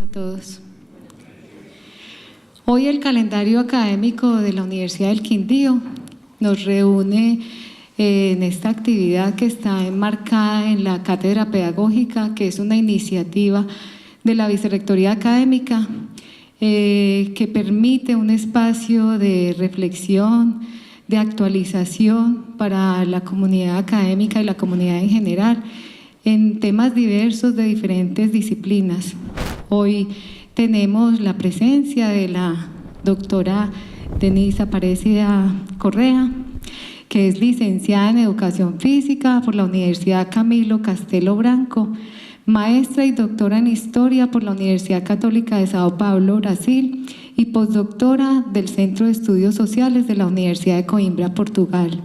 A todos. Hoy el calendario académico de la Universidad del Quindío nos reúne en esta actividad que está enmarcada en la Cátedra Pedagógica, que es una iniciativa de la Vicerrectoría Académica que permite un espacio de reflexión, de actualización para la comunidad académica y la comunidad en general en temas diversos de diferentes disciplinas. Hoy tenemos la presencia de la doctora Denise Aparecida Correa, que es licenciada en Educación Física por la Universidad Camilo Castelo Branco, maestra y doctora en Historia por la Universidad Católica de Sao Paulo, Brasil, y postdoctora del Centro de Estudios Sociales de la Universidad de Coimbra, Portugal.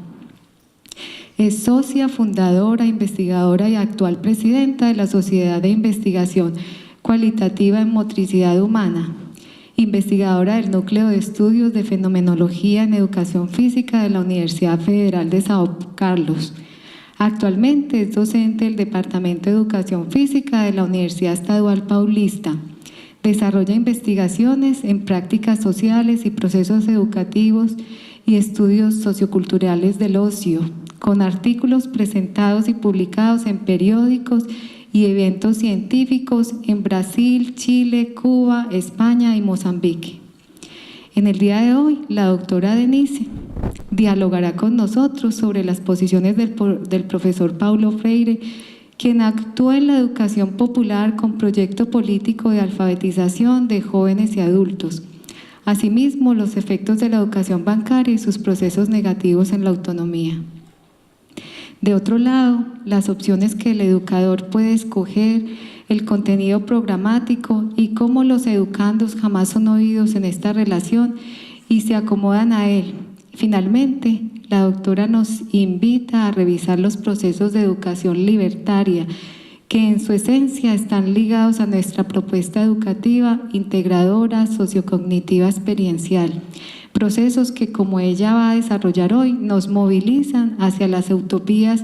Es socia, fundadora, investigadora y actual presidenta de la Sociedad de Investigación Cualitativa en Motricidad Humana, investigadora del Núcleo de Estudios de Fenomenología en Educación Física de la Universidad Federal de São Carlos. Actualmente es docente del Departamento de Educación Física de la Universidad Estadual Paulista. Desarrolla investigaciones en prácticas sociales y procesos educativos y estudios socioculturales del ocio, con artículos presentados y publicados en periódicos y eventos científicos en Brasil, Chile, Cuba, España y Mozambique. En el día de hoy, la doctora Denise dialogará con nosotros sobre las posiciones del profesor Paulo Freire, quien actúa en la educación popular con proyecto político de alfabetización de jóvenes y adultos. Asimismo, los efectos de la educación bancaria y sus procesos negativos en la autonomía. De otro lado, las opciones que el educador puede escoger, el contenido programático y cómo los educandos jamás son oídos en esta relación y se acomodan a él. Finalmente, la doctora nos invita a revisar los procesos de educación libertaria que en su esencia están ligados a nuestra propuesta educativa integradora, sociocognitiva, experiencial. Procesos que, como ella va a desarrollar hoy, nos movilizan hacia las utopías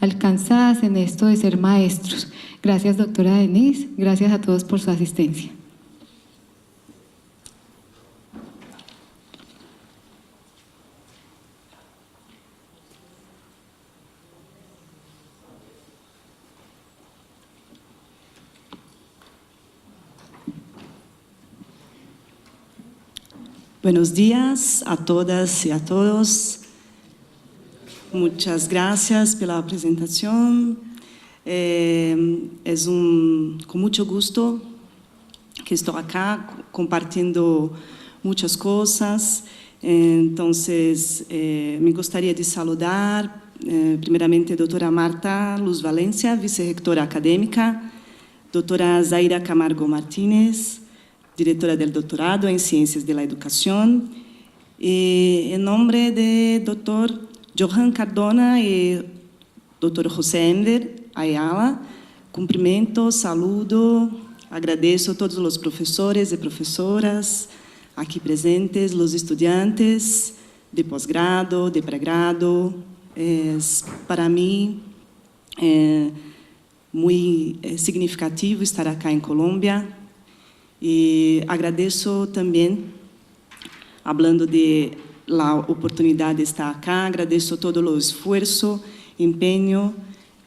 alcanzadas en esto de ser maestros. Gracias, doctora Denise. Gracias a todos por su asistencia. Buenos días a todas y a todos. Muchas gracias por la presentación. Es con mucho gusto que estoy acá compartiendo muchas cosas. Entonces, me gustaría de saludar primeramente a doutora Marta Luz Valencia, vice-rectora académica, doutora Zaira Camargo Martínez, directora del doctorado en Ciencias de la Educación, y en nombre de doctor Johan Cardona y doctor José Ender Ayala, cumprimento, saludo, agradeço a todos los profesores y profesoras aquí presentes, los estudiantes de posgrado, de pregrado. Es para mí muy significativo estar acá en Colombia. E agradeço também, hablando de la oportunidade de estar acá, agradeço todo o esforço, empenho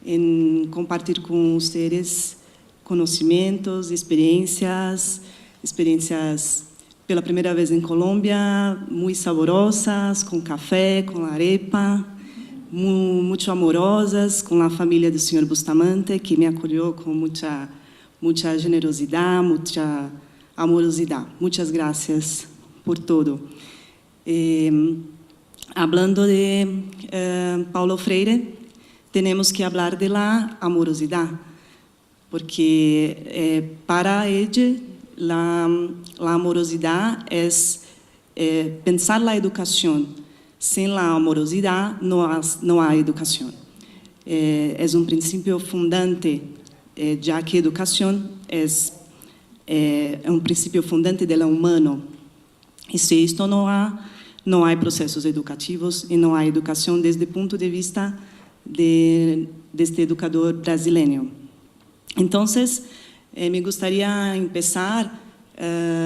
em compartilhar com vocês conhecimentos, experiências pela primeira vez em Colômbia, muito saborosas, com café, com arepa, muito amorosas, com a família do Sr. Bustamante, que me acolheu com muita generosidade, muita amorosidad. Muchas gracias por todo. Hablando de Paulo Freire, tenemos que hablar de la amorosidad, porque para ella la amorosidad es pensar la educación. Sin la amorosidad no hay educación. Es un principio fundante, ya que educación es um princípio fundante do humano. E se isto não há processos educativos e não há educação desde o ponto de vista deste educador brasileiro. Então, Me gostaria começar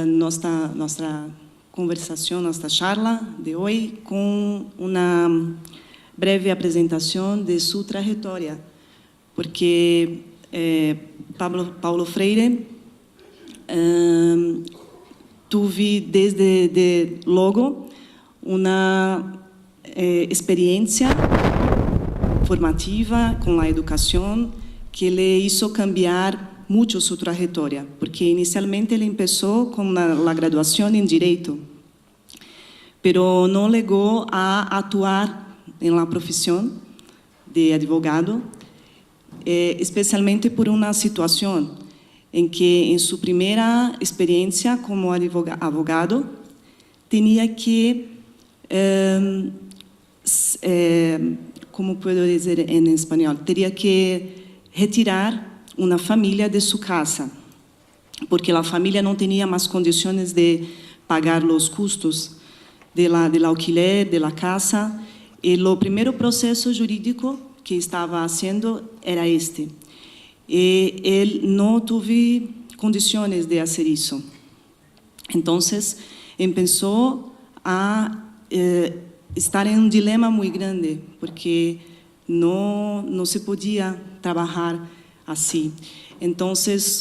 nossa conversação, nossa charla de hoje com uma breve apresentação de sua trajetória, porque Paulo Freire tive desde logo uma experiência formativa com a educação que lhe hizo cambiar muito sua trajetória, porque inicialmente ele começou com a graduação em Direito, pero não chegou a atuar na profissão de advogado, especialmente por uma situação em que, em sua primeira experiência como advogado, tinha que, como posso dizer em espanhol, teria que retirar uma família de sua casa, porque a família não tinha mais condições de pagar os custos del alquiler de la casa, e o primeiro processo jurídico que estava fazendo era este. E ele não teve condições de fazer isso. Então, começou a estar em dilema muito grande, porque não se podia trabalhar assim. Então,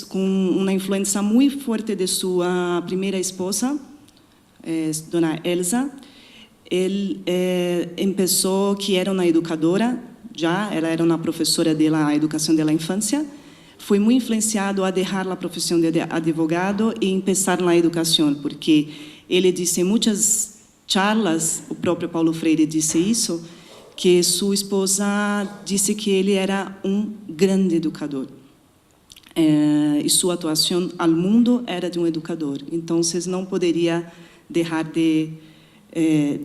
com uma influência muito forte de sua primeira esposa, Dona Elsa, ele começou, que era uma educadora, ela era uma professora de educação da infância, foi muito influenciado a deixar a profissão de advogado e começar na educação, porque ele disse em muitas charlas, o próprio Paulo Freire disse isso, que sua esposa disse que ele era um grande educador. E sua atuação ao mundo era de um educador. Então, não poderia deixar de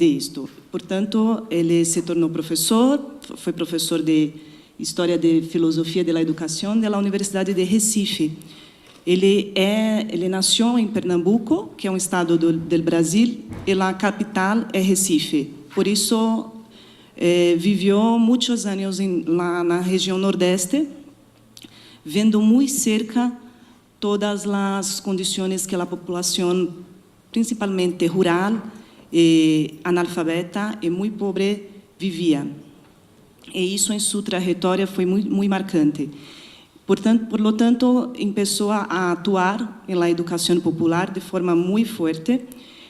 isto. Portanto, ele se tornou professor, foi professor de História de Filosofia da Educação da Universidade de Recife. Ele nasceu em Pernambuco, que é um estado do Brasil, e a capital é Recife. Por isso, viveu muitos anos na região Nordeste, vendo muito cerca todas as condições que a população, principalmente rural, analfabeta e muito pobre, vivia. E isso em sua trajetória foi muito marcante. Por lo tanto, começou a atuar na educação popular de forma muito forte,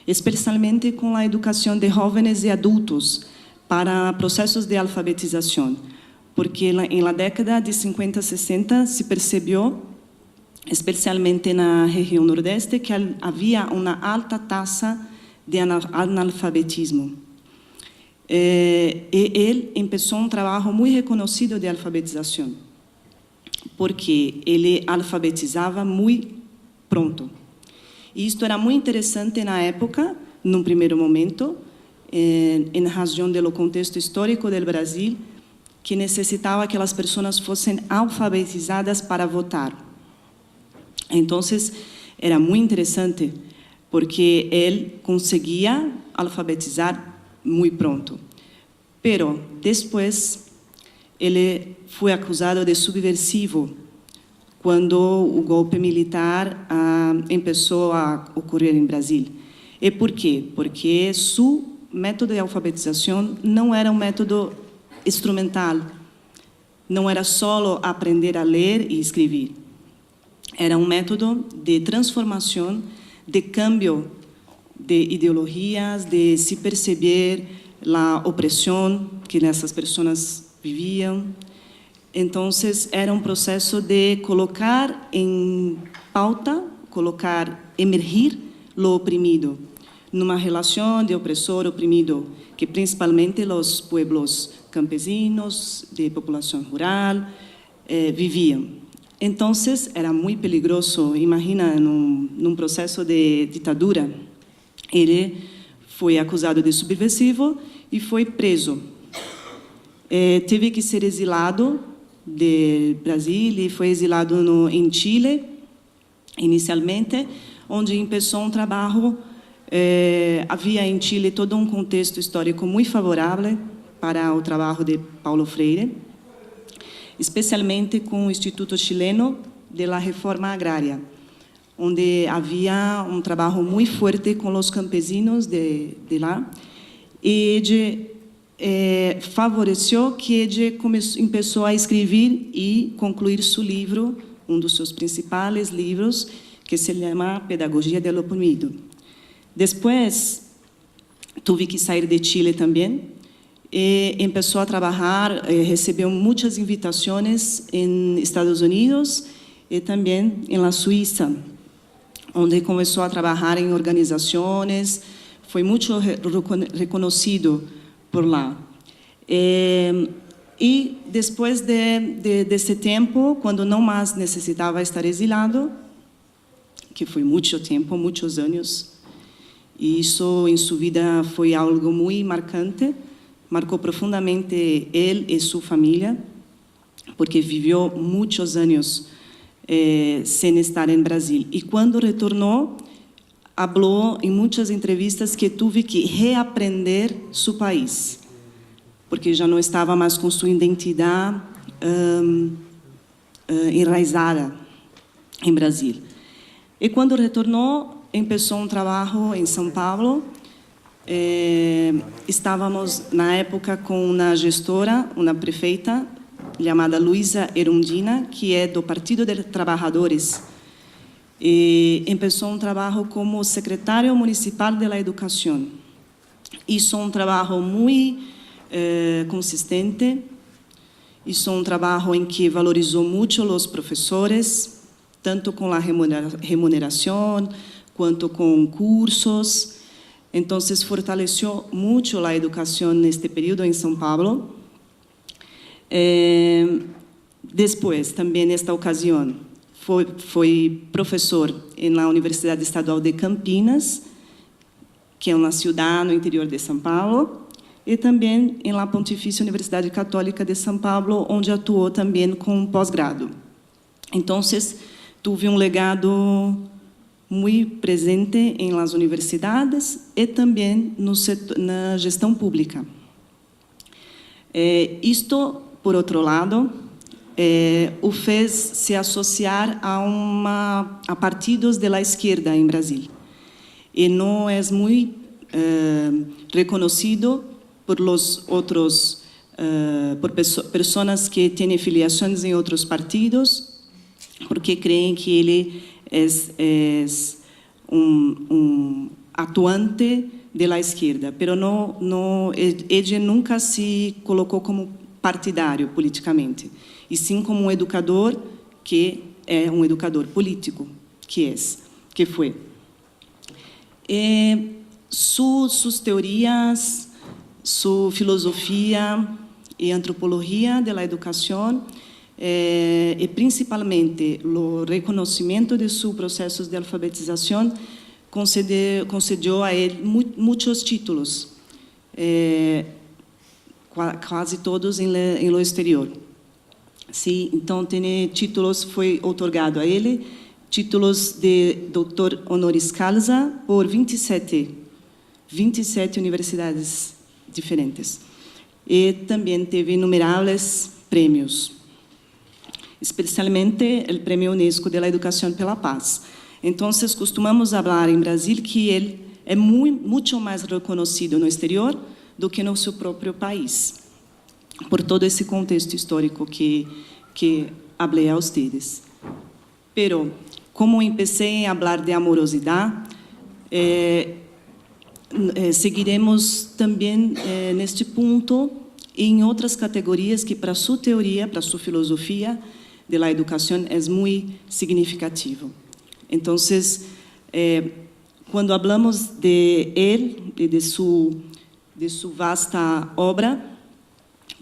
especialmente com a educação de jovens e adultos para processos de alfabetização, porque na década de 50, 60 se percebeu, especialmente na região Nordeste, que havia uma alta taxa de analfabetismo. E ele começou um trabalho muito reconhecido de alfabetização, porque ele alfabetizava muito pronto. E isto era muito interessante na época, num primeiro momento, em razão do contexto histórico do Brasil, que necessitava que as pessoas fossem alfabetizadas para votar. Então, era muito interessante, porque ele conseguia alfabetizar muito pronto. Pero, depois, ele foi acusado de subversivo, quando o golpe militar começou a ocorrer em Brasil. E por quê? Porque seu método de alfabetização não era um método instrumental, não era só aprender a ler e escrever. Era um método de transformação, de cambio de ideologias, de se perceber a opressão que essas pessoas viviam. Então, era um processo de colocar em pauta, emergir o oprimido, numa relação de opressor-oprimido, que principalmente os pueblos campesinos, de população rural, viviam. Então, era muito perigoso. Imagina, num processo de ditadura, ele foi acusado de subversivo e foi preso. Teve que ser exilado de Brasil e foi exilado em Chile, inicialmente, onde começou um trabalho. Havia em Chile todo um contexto histórico muito favorável para o trabalho de Paulo Freire, especialmente com o Instituto Chileno de la reforma agraria, onde havia um trabalho muito forte com os campesinos de lá, e ele favoreceu que ele começou a escrever e concluir seu livro, um dos seus principais livros, que se chama Pedagogia del Oprimido. Depois, tive que sair de Chile também, e começou a trabalhar, recebeu muitas invitações em Estados Unidos e também em la Suíça, onde começou a trabalhar em organizações, foi muito reconhecido por lá. E depois desse tempo, quando não mais necessitava estar exilado, que foi muito tempo, muitos anos, e isso em sua vida foi algo muito marcante, marcou profundamente ele e sua família, porque viveu muitos anos sem estar em Brasil. E quando retornou, falou em muitas entrevistas que teve que reaprender seu país, porque já não estava mais com sua identidade enraizada em Brasil. E quando retornou, começou um trabalho em São Paulo. Estávamos, na época, com uma gestora, uma prefeita, chamada Luísa Erundina, que é do Partido dos Trabalhadores. E começou um trabalho como secretário municipal de la Educação. Hizo um trabalho muito consistente, hizo um trabalho em que valorizou muito os professores, tanto com a remuneração, quanto com cursos. Então, fortaleceu muito a educação neste período em São Paulo. Depois, também nesta ocasião, foi professor na Universidade Estadual de Campinas, que é uma cidade no interior de São Paulo, e também na Pontifícia Universidade Católica de São Paulo, onde atuou também com pós-grado. Então, tive um legado muito presente em las universidades e também na gestão pública. Isto, por outro lado, o fez se associar a partidos de la esquerda em Brasil. E não é muito reconhecido por los outros, por pessoas que têm filiações em outros partidos, porque creem que ele é um atuante de la esquerda, pero ele nunca se colocou como partidário politicamente, e sim como um educador, que é um educador político, que foi. Suas teorias, sua filosofia e antropologia da educação, e principalmente o reconhecimento de seus processos de alfabetização, concedeu a ele muitos títulos, quase todos em lo exterior. Sim, então tem títulos, foi outorgado a ele títulos de doutor honoris causa por 27 universidades diferentes. E também teve inumeráveis prêmios, especialmente o Prêmio Unesco de la Educação pela Paz. Então, costumamos falar em Brasil que ele é muito mais reconhecido no exterior do que no seu próprio país, por todo esse contexto histórico que falei a vocês. Pero, como comecei a falar de amorosidade, seguiremos também neste ponto e em outras categorias que, para sua teoria, para sua filosofia de la educação, é muito significativo. Então, quando falamos de ele e de sua vasta obra,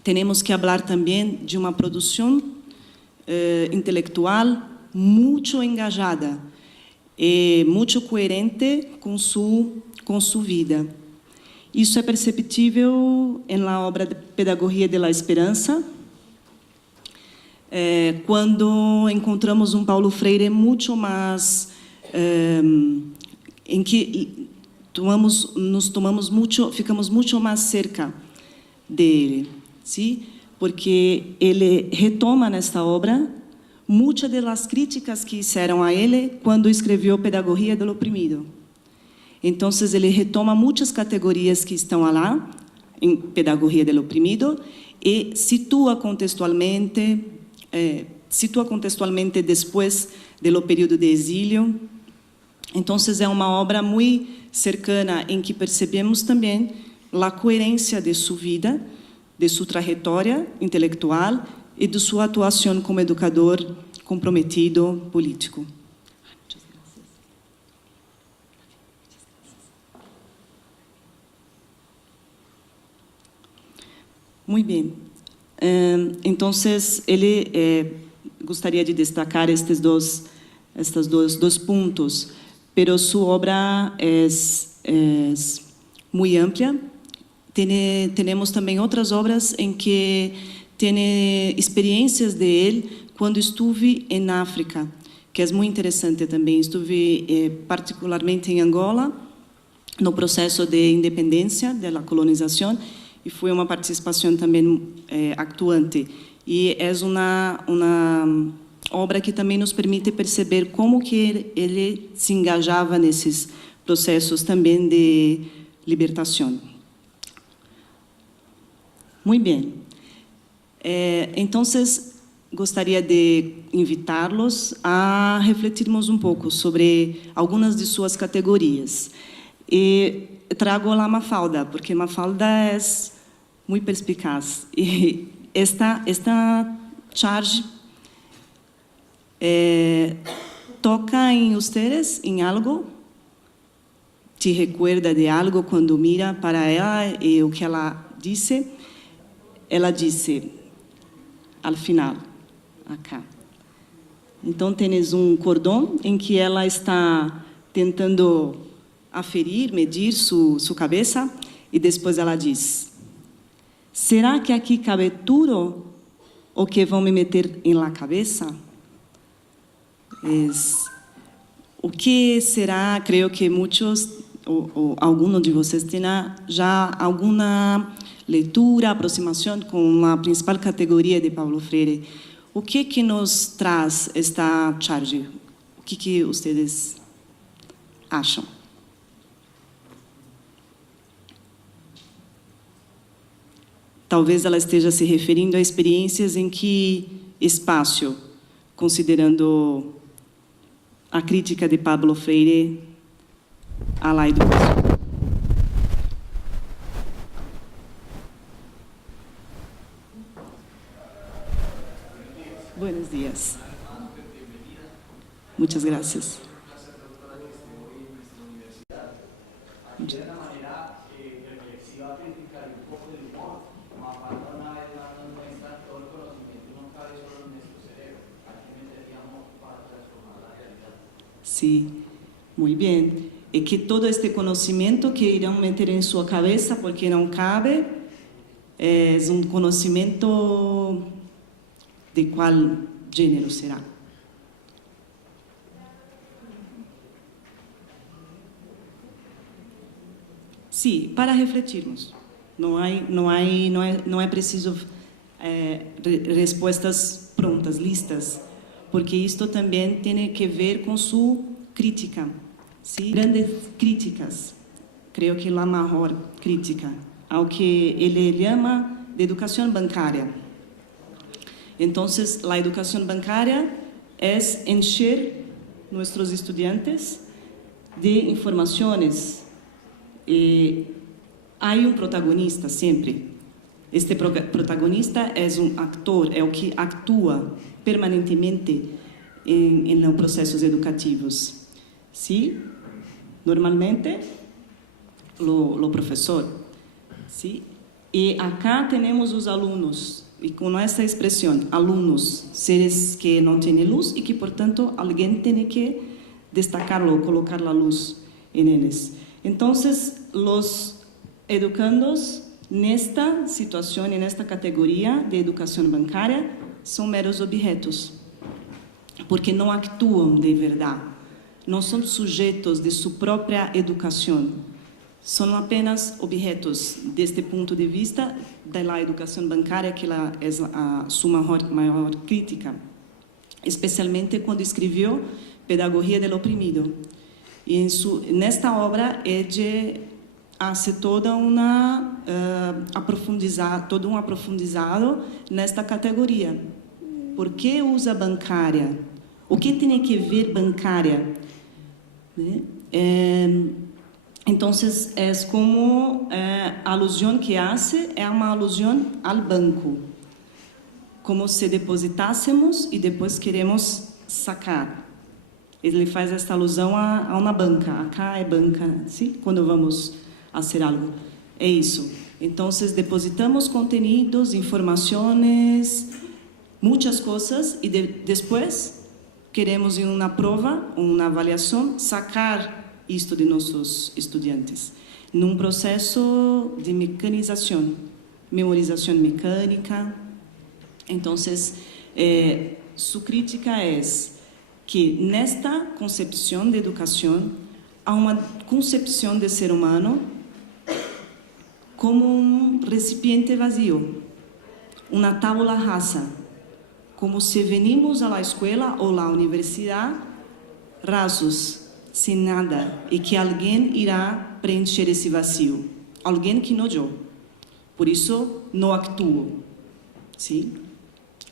temos que falar também de uma produção intelectual muito engajada e muito coerente com sua vida. Isso é perceptível na obra de Pedagogia de la Esperança, quando encontramos um Paulo Freire muito mais, em que ficamos muito mais cerca dele, sim? Porque ele retoma nesta obra muchas de las críticas que hicieron a él cuando escribió Pedagogía del Oprimido. Entonces, ele retoma muitas categorias que estão lá, em Pedagogia del Oprimido, e situa contextualmente depois do período de exílio. Então, é uma obra muito cercana em que percebemos também a coerência de sua vida, de sua trajetória intelectual e de sua atuação como educador comprometido político. Muito bem. Então, ele gostaria de destacar estes dois pontos, mas sua obra é muito ampla. Temos também outras obras em que tem experiências de ele quando estive em África, que é muito interessante também. Estive particularmente em Angola, no processo de independência, da colonização, e foi uma participação também atuante. E é uma obra que também nos permite perceber como que ele se engajava nesses processos também de libertação. Muito bem. Então, gostaria de invitá-los a refletirmos um pouco sobre algumas de suas categorias. E trago a Mafalda, porque Mafalda é muito perspicaz. E esta charge toca em vocês, em algo? Te recuerda de algo quando mira para ela e o que ela disse? Ela disse, ao final, acá. Então, tens um cordão em que ela está tentando aferir, medir sua cabeça, e depois ela diz, será que aqui cabe tudo o que vão me meter em la cabeça? O que será? Creio que muitos, ou alguns de vocês, têm já alguma leitura, aproximação com a principal categoria de Paulo Freire. O que nos traz esta charge? O que vocês acham? Talvez ela esteja se referindo a experiências em que espaço, considerando a crítica de Paulo Freire à la educação. Buenos días. Muchas gracias. De una manera reflexiva, crítica y un poco de humor, Mafalda una vez más nos muestra todo el conocimiento no cabe solo en nuestro cerebro, aquí meteríamos para transformar la realidad. Sí, muy bien. Y que todo este conocimiento que irán meter en su cabeza porque no cabe, es un conocimiento de qual gênero será? Sim, para refletirmos. Não é preciso respostas prontas, listas, porque isto também tem que ver com sua crítica. Sim? Grandes críticas, creio que a maior crítica, ao que ele chama de educação bancária. Então, a educação bancária é encher nossos estudantes de informações. E há protagonista sempre. Este protagonista é actor, é o que atua permanentemente em processos educativos. Sim? Normalmente, o professor. Sim? E acá temos os alunos. E com essa expressão, alunos, seres que não têm luz e que, portanto, alguém tem que destacarlo, colocar a luz em eles. Então, os educandos nesta situação, nesta categoria de educação bancária, são meros objetos, porque não actuam de verdade, não são sujeitos de sua própria educação, são apenas objetos deste ponto de vista da educação bancária, que é a sua maior crítica. especialmente quando escreveu Pedagogia del Oprimido. E nesta obra ele hace todo um aprofundizado nesta categoria. Por que usa bancária? O que tem que ver bancária? Né? Então, é como a alusão que hace é uma alusão ao banco, como se depositássemos e depois queremos sacar. Ele faz esta alusão a uma banca. Acá é banca, sim? Quando vamos fazer algo. É isso. Então, depositamos conteúdos, informações, muitas coisas, e depois queremos, em uma prova, uma avaliação, sacar isto de nossos estudantes, num processo de mecanização, memorização mecânica. Então, sua crítica é que nesta concepção de educação há uma concepção de ser humano como um recipiente vazio, uma tábula rasa, como se venimos à escola ou à universidade rasos, sem nada, e que alguém irá preencher esse vazio, alguém que não eu. Por isso, não actuo. Sim?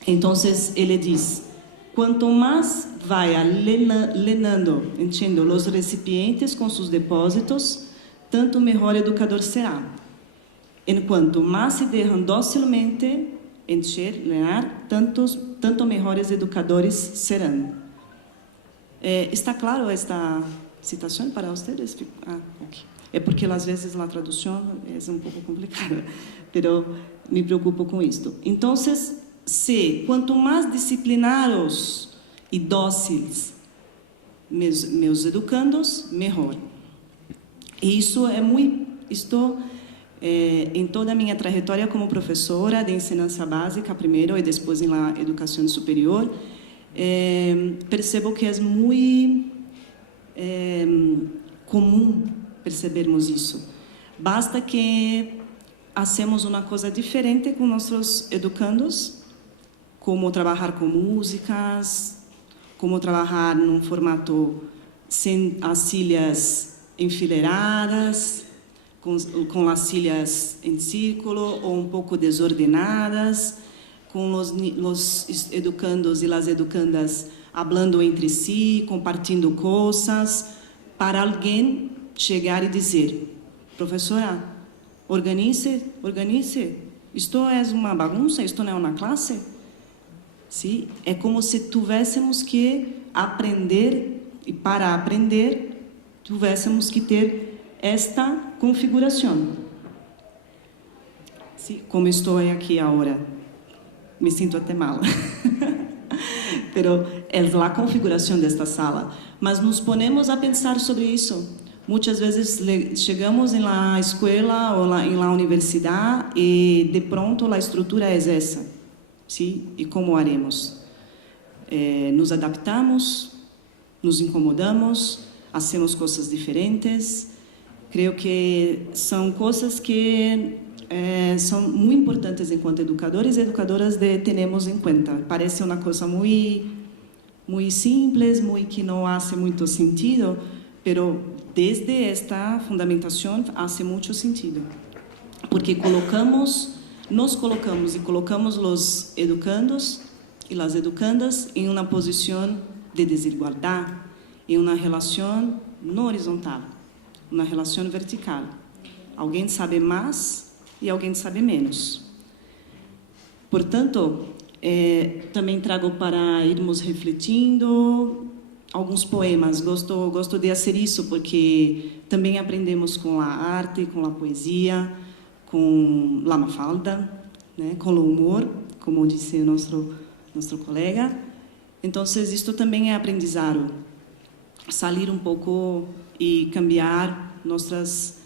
Então, ele diz, quanto mais vai llenando, enchendo os recipientes com seus depósitos, tanto melhor educador será. Enquanto mais se deixam docilmente encher, llenar, tanto melhores educadores serão. Está claro esta citação para vocês? Ok. É porque às vezes a tradução é um pouco complicada, mas me preocupo com isto. Então, quanto mais disciplinados e dóceis meus educandos, melhor. E isso é muito... em toda a minha trajetória como professora de ensinança básica, primeiro, e depois na educação superior, percebo que é muito comum percebermos isso. Basta que hacemos uma coisa diferente com nossos educandos, como trabalhar com músicas, como trabalhar num formato sem as cílias enfileiradas, com as cílias em círculo ou um pouco desordenadas, com os educandos e as educandas falando entre si, compartilhando coisas, para alguém chegar e dizer: professora, organize, isto é uma bagunça, isto não é uma classe. Sim? É como se tivéssemos que aprender, e para aprender, tivéssemos que ter esta configuração. Sim? Como estou aqui agora. Me sinto até mal. Pero é a configuração desta sala. Mas nos ponemos a pensar sobre isso. Muitas vezes chegamos na escola ou na universidade e de pronto a estrutura é essa. Sim? E como haremos? Nos adaptamos, nos incomodamos, hacemos coisas diferentes. Creio que são coisas que são muito importantes enquanto educadores e educadoras temos em conta. Parece uma coisa muito simples, que não faz muito sentido, mas desde esta fundamentação faz muito sentido, porque nos colocamos os educandos e as educandas em uma posição de desigualdade, em uma relação não horizontal, uma relação vertical. Alguém sabe mais e alguém sabe menos. Portanto, também trago para irmos refletindo alguns poemas. Gosto de fazer isso porque também aprendemos com a arte, com a poesia, com a Mafalda, né, com o humor, como disse o nosso colega. Então, isto também é aprendizado. Sair um pouco e cambiar nossas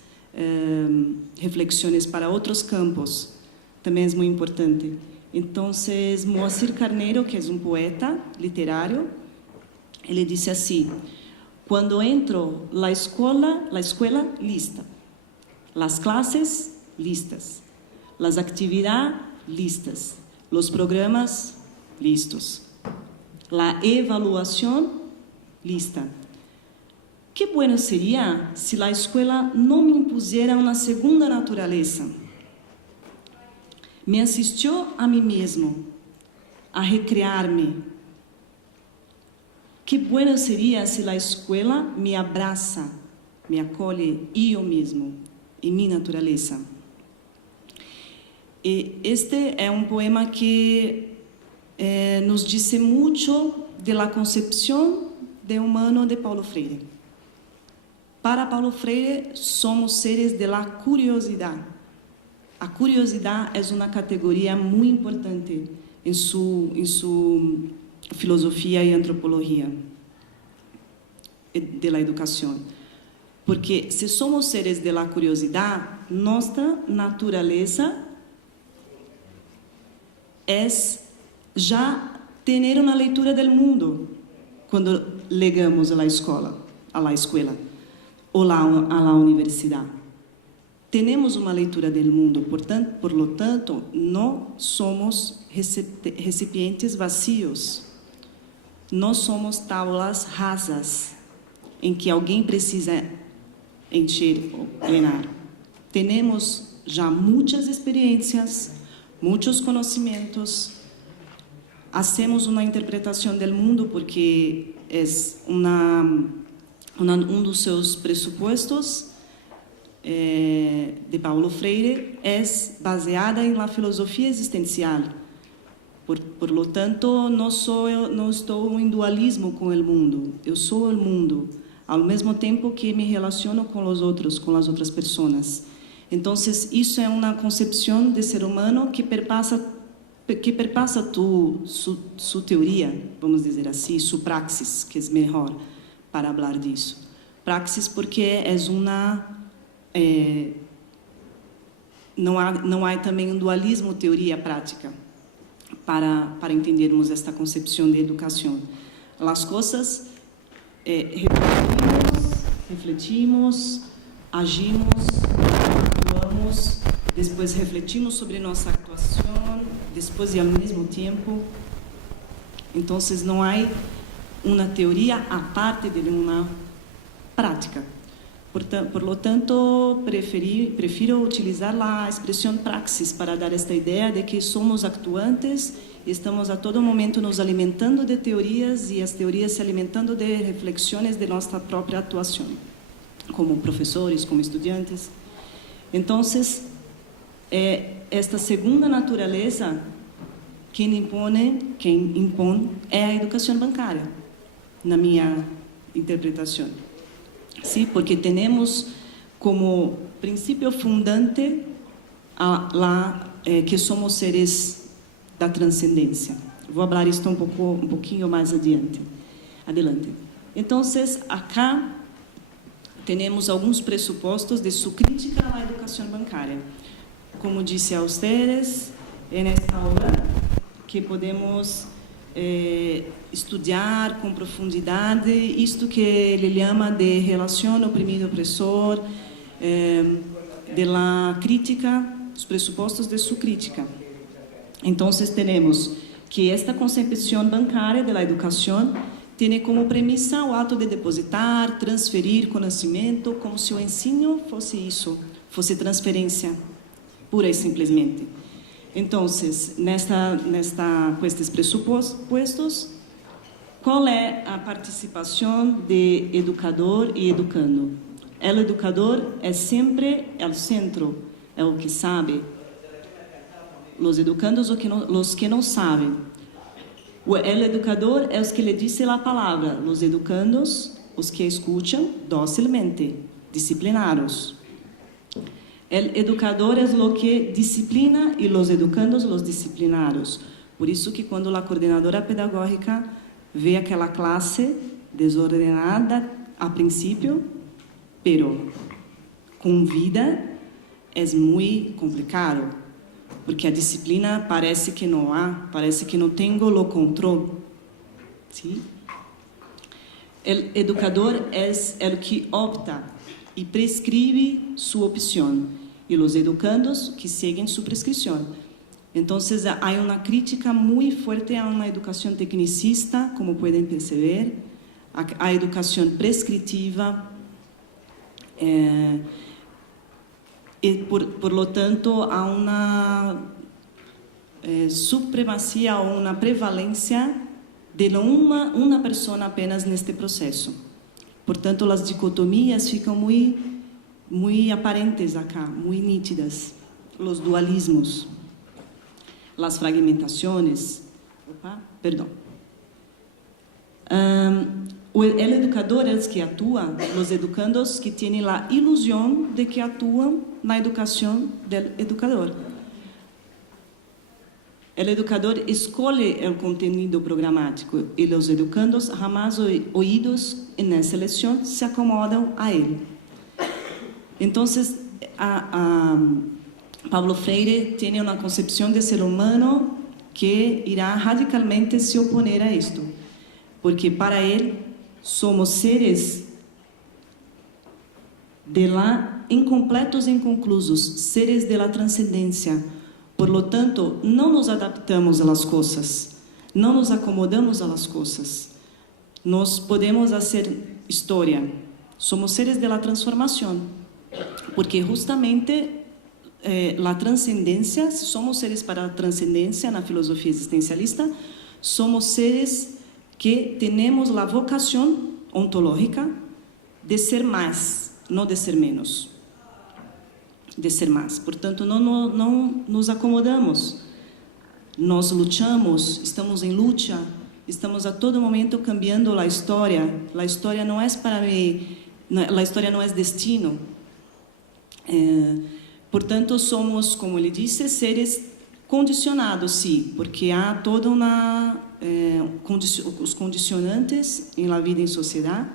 reflexões para outros campos também é muito importante. Então, Moacir Carneiro, que é um poeta literário, ele disse assim: quando entro la escola lista, las clases listas, las actividades listas, los programas listos. La evaluación lista. Qué bueno sería si la escuela no me impusiera una segunda naturaleza. Me asistió a mí mismo, a recrearme. Qué bueno sería si la escuela me abraza, me acolhe yo mismo, en mi naturaleza. Este é um poema que nos diz muito de la concepción de humano de Paulo Freire. Para Paulo Freire, somos seres de la curiosidad. A curiosidade é uma categoria muito importante em sua filosofia e antropologia de la educação. Porque se somos seres de la curiosidade, nossa natureza é já ter uma leitura do mundo quando legamos a la escola ou a la universidade. Temos uma leitura do mundo, por lo tanto, não somos recipientes vazios, não somos tábuas rasas em que alguém precisa encher ou llenar. Temos já muitas experiências, muitos conhecimentos, hacemos uma interpretação do mundo porque é dos seus pressupostos de Paulo Freire é baseada em la filosofia existencial. Por lo tanto, não estou em dualismo com o mundo. Eu sou o mundo, ao mesmo tempo que me relaciono com os outros, com as outras pessoas. Então, isso é uma concepção de ser humano que perpassa sua teoria, vamos dizer assim, sua praxis, que é melhor para falar disso. Praxis porque é uma não há também um dualismo teoria-prática para entendermos esta concepção de educação. As coisas refletimos, agimos, atuamos, depois refletimos sobre nossa atuação, depois e ao mesmo tempo. Então, não há uma teoria a parte de uma prática. Por lo tanto, prefiro utilizar a expressão praxis para dar esta ideia de que somos actuantes e estamos a todo momento nos alimentando de teorias e as teorias se alimentando de reflexões de nossa própria atuação, como professores, como estudantes. Então, esta segunda natureza, quem impõe é a educação bancária, na minha interpretação. Sim, porque temos como princípio fundante que somos seres da transcendência. Vou falar isto um pouquinho mais adelante. Então, acá temos alguns pressupostos de sua crítica à educação bancária. Como disse a vocês, nesta obra que podemos estudar com profundidade isto que ele chama de relação oprimido-opressor, de la crítica, os pressupostos de sua crítica. Então, temos que esta concepção bancária da educação tem como premissa o ato de depositar, transferir conhecimento, como se o ensino fosse isso, fosse transferência, pura e simplesmente. Então, com estes pressupostos, qual é a participação de educador e educando? O educador é sempre o centro, é o que sabe. Os educandos, os que não sabem. O educador é os que lhe dizem a palavra. Os educandos, os que escutam docilmente, disciplinados. O educador é o que disciplina e os educandos, os disciplinados. Por isso que quando a coordenadora pedagógica vê aquela classe desordenada a princípio, pero com vida, é muito complicado, porque a disciplina parece que não há, parece que não tenho o controle. Sim? O educador é o que opta e prescreve sua opção, e os educandos que seguem sua prescrição. Entonces, hay una crítica muy fuerte a una educación tecnicista, como pueden perceber, a educación prescriptiva, y por lo tanto, a una supremacía o una prevalencia de una persona apenas neste processo. Portanto, as dicotomias ficam muito aparentes acá, muito nítidas, os dualismos, as fragmentações. O educador é o que atua, os educandos que têm a ilusão de que atuam na educação do educador. O educador escolhe o conteúdo programático e os educandos, jamais ouídos nessa lição, se acomodam a ele. Então, Paulo Freire tem uma concepção de ser humano que irá radicalmente se oponer a isto, porque para ele somos seres de lá incompletos e inconclusos, seres de la transcendência. Por lo tanto, não nos adaptamos às coisas, não nos acomodamos às coisas. Nós podemos fazer história. Somos seres de la transformação, porque justamente a transcendência, se somos seres para a transcendência na filosofia existencialista, somos seres que temos a vocação ontológica de ser mais, não de ser menos. De ser mais. Portanto, não nos acomodamos. Nós lutamos, estamos em luta, estamos a todo momento cambiando a história. A história não é para mim, a história não é destino. Portanto, somos, como ele disse, seres condicionados, sim, porque há toda os condicionantes em la vida em sociedade,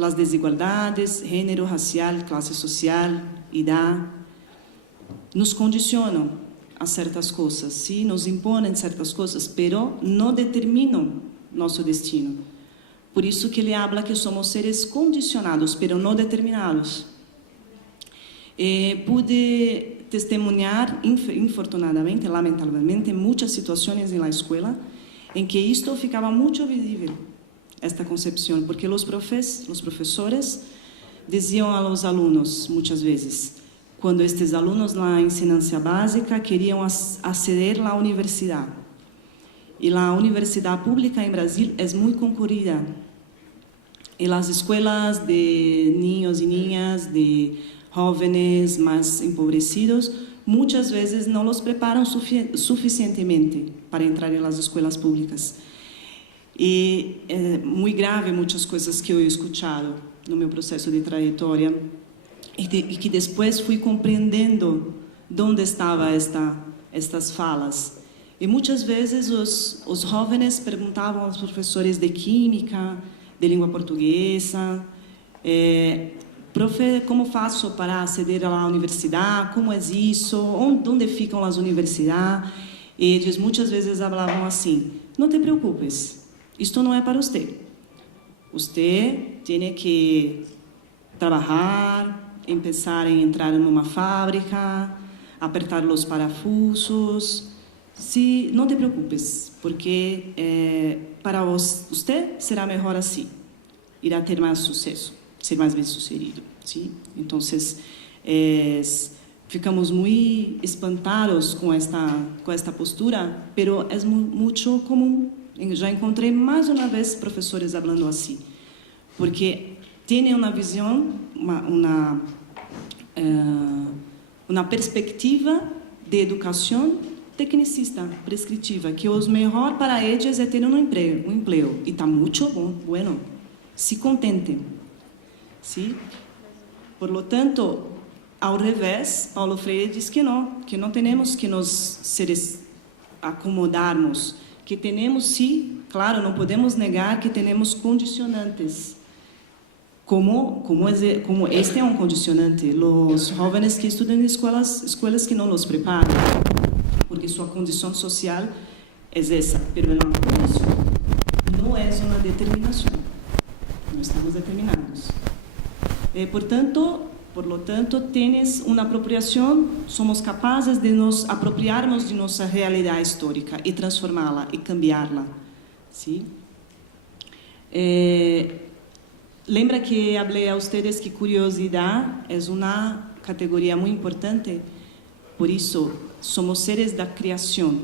as desigualdades, gênero, racial, classe social, idade, nos condicionam a certas coisas, sim, nos impõem certas coisas, pero não determinam nosso destino. Por isso que ele habla que somos seres condicionados, pero não determinados. Pude testemunhar, infortunadamente, lamentavelmente, muitas situações na escola em que isto ficava muito visível, esta concepção, porque os professores diziam a los alunos, muitas vezes, quando estes alunos na ensinância básica queriam aceder à universidade. E a universidade pública em Brasil é muito concorrida. E as escolas de niños e niñas, de jóvenes mais empobrecidos, muitas vezes não os preparam suficientemente para entrar nas escolas públicas. E é muito grave muitas coisas que eu he escutado no meu processo de trajetória e que depois fui compreendendo onde estavam estas falas. E muitas vezes os jovens perguntavam aos professores de química, de língua portuguesa, profe, como faço para aceder à universidade? Como é isso? Onde ficam as universidades? E eles muitas vezes falavam assim: não te preocupes, isto não é para você. Você tem que trabalhar, começar a entrar numa fábrica, apertar os parafusos. Se não te preocupes, porque para você será melhor assim. Irá ter mais sucesso, ser mais bem-sucedido, sim? Então, ficamos muito espantados com esta postura, pero é muito comum. Já encontrei mais uma vez professores falando assim, porque têm uma visão, uma perspectiva de educação tecnicista, prescritiva, que o melhor para eles é ter um emprego, e está muito bom, bueno, se contentem, sim? Por lo tanto, ao revés, Paulo Freire diz que não temos que nos acomodarmos, que temos, sim, claro, não podemos negar que temos condicionantes. Como este é um condicionante, os jovens que estudam em escolas que não os preparam, porque sua condição social é essa, mas é uma condição, não é uma determinação, não estamos determinados. Portanto, Por lo tanto, tienes una apropiación, somos capaces de nos apropiarnos de nuestra realidad histórica y transformarla y cambiarla. ¿Sí? Lembra que hablé a ustedes que curiosidad es una categoría muy importante. Por eso, somos seres da criação,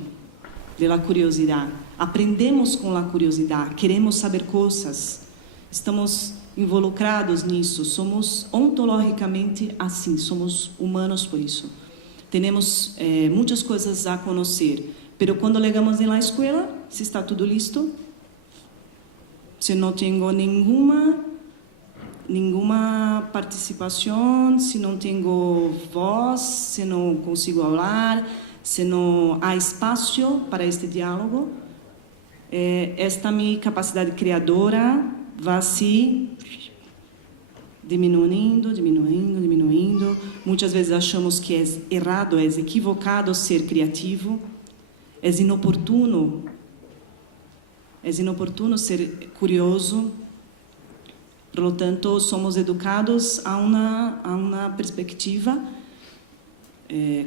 de la curiosidad. Aprendemos com a curiosidade, queremos saber coisas, estamos involucrados nisso, somos ontologicamente assim, somos humanos por isso. Temos muitas coisas a conhecer, mas quando chegamos na escola, se está tudo listo, se não tenho nenhuma participação, se não tenho voz, se não consigo falar, se não há espaço para este diálogo, esta minha capacidade criadora vai se diminuindo. Muitas vezes achamos que é errado, é equivocado ser criativo, é inoportuno ser curioso. Por lo tanto, somos educados a uma perspectiva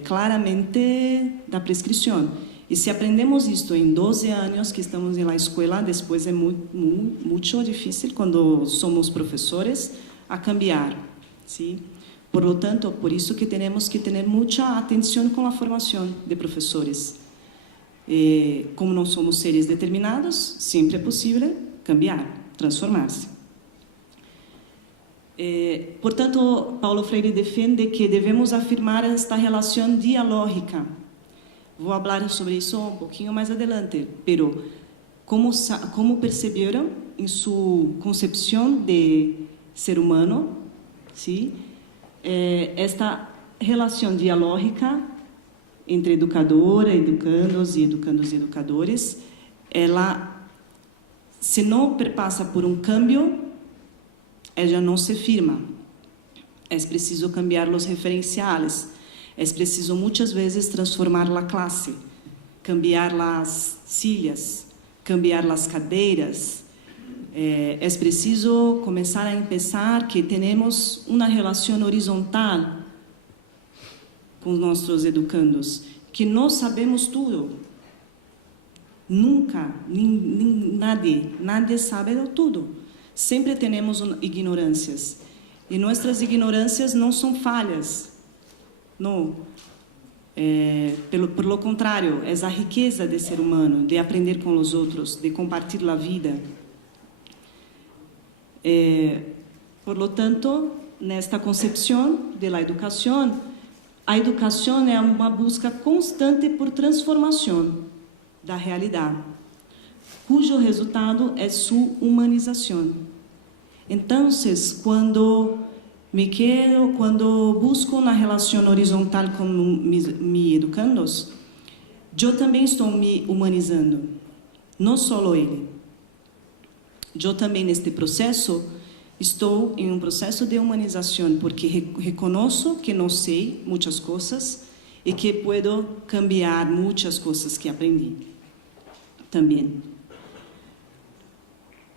claramente da prescrição. E se aprendemos isto em 12 anos que estamos na escola, depois é muito difícil, quando somos professores, a cambiar. ¿Sí? Por lo tanto, por isso que temos que ter muita atenção com a formação de professores. Como não somos seres determinados, sempre é possível cambiar, transformar-se. Portanto, Paulo Freire defende que devemos afirmar esta relação dialógica. Vou falar sobre isso um pouquinho mais adelante, pero como perceberam em sua concepção de ser humano, ¿sí? Esta relação dialógica entre educadora, educandos e educadores, ela, se não perpassa por um cambio, ela não se firma. É preciso cambiar os referenciais. É preciso muitas vezes transformar a classe, cambiar as silhas, cambiar as cadeiras. É preciso começar a pensar que temos uma relação horizontal com nossos educandos, que não sabemos tudo. Nunca, nadie sabe tudo. Sempre temos ignorâncias. E nossas ignorâncias não são falhas. Não. Pelo contrário, é a riqueza de ser humano, de aprender com os outros, de compartilhar a vida. Por lo tanto, nesta concepção da educação, a educação é uma busca constante por transformação da realidade, cujo resultado é sua humanização. Então, quando busco uma relação horizontal com meus educandos, eu também estou me humanizando, não só ele. Eu também, neste processo, estou em um processo de humanização, porque reconheço que não sei muitas coisas e que posso cambiar muitas coisas que aprendi também.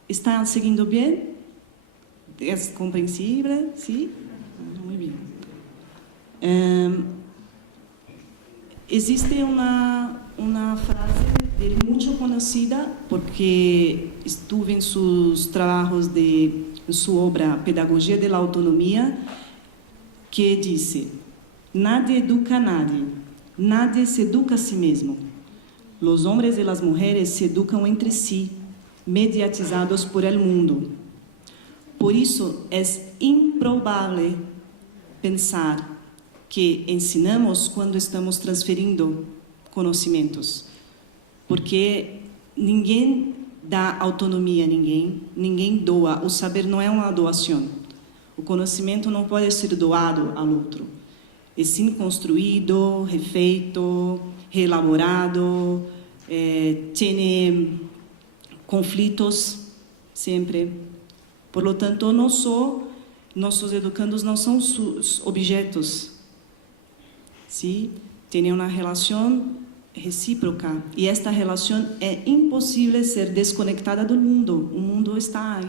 ¿Está seguindo bem? ¿É compreensível? Sim? Muito bem. Existe uma frase dele muito conhecida, porque estuve em seus trabalhos em sua obra Pedagogia da Autonomia, que disse: nadie educa a nadie, nadie se educa a si mesmo. Los hombres e las mujeres se educam entre si, mediatizados por el mundo. Por isso, é improvável pensar que ensinamos quando estamos transferindo conhecimentos, porque ninguém dá autonomia a ninguém doa. O saber não é uma doação. O conhecimento não pode ser doado ao outro. É sim construído, refeito, reelaborado, tem conflitos sempre. Por lo tanto, nossos educandos não são objetos. Sim? Tem uma relação recíproca, e esta relação é impossível ser desconectada do mundo. O mundo está aí.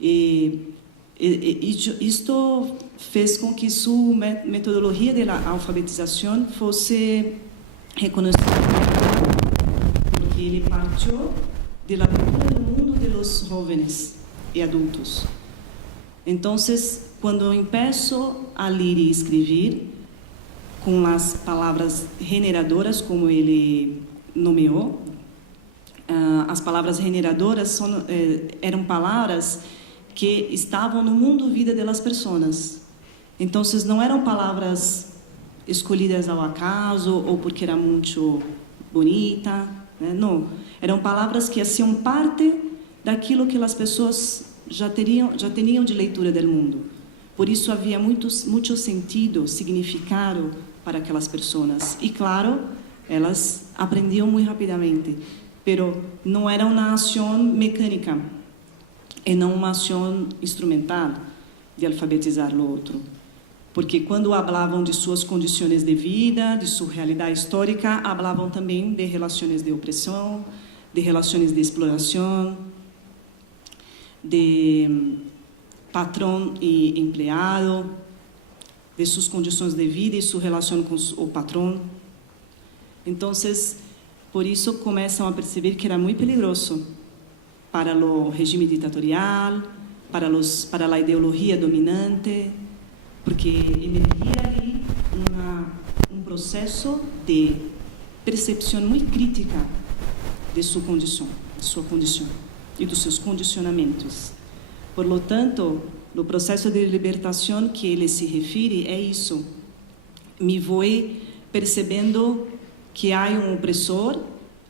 E Isto fez com que sua metodologia de alfabetização fosse reconhecida, porque ele partiu da leitura do mundo dos jovens e adultos. Então, quando empiezo a ler e escrever com as palavras generadoras, como ele nomeou, as palavras generadoras eram palavras que estavam no mundo vida das pessoas. Então, não eram palavras escolhidas ao acaso ou porque era muito bonita, né? Não, eram palavras que faziam parte daquilo que as pessoas já tinham de leitura do mundo. Por isso havia muito sentido, significado para aquelas pessoas. E claro, elas aprendiam muito rapidamente, mas não era uma ação mecânica e não uma ação instrumental de alfabetizar o outro. Porque quando falavam de suas condições de vida, de sua realidade histórica, falavam também de relações de opressão, de relações de exploração, de patrão e empregado, de suas condições de vida e sua relação com o patrão. Então, por isso começam a perceber que era muito perigoso para o regime ditatorial, para a ideologia dominante, porque emergia ali um processo de percepção muito crítica de sua condição e dos seus condicionamentos. Por lo tanto, no processo de libertação que ele se refere é isso. Me vou percebendo que há um opressor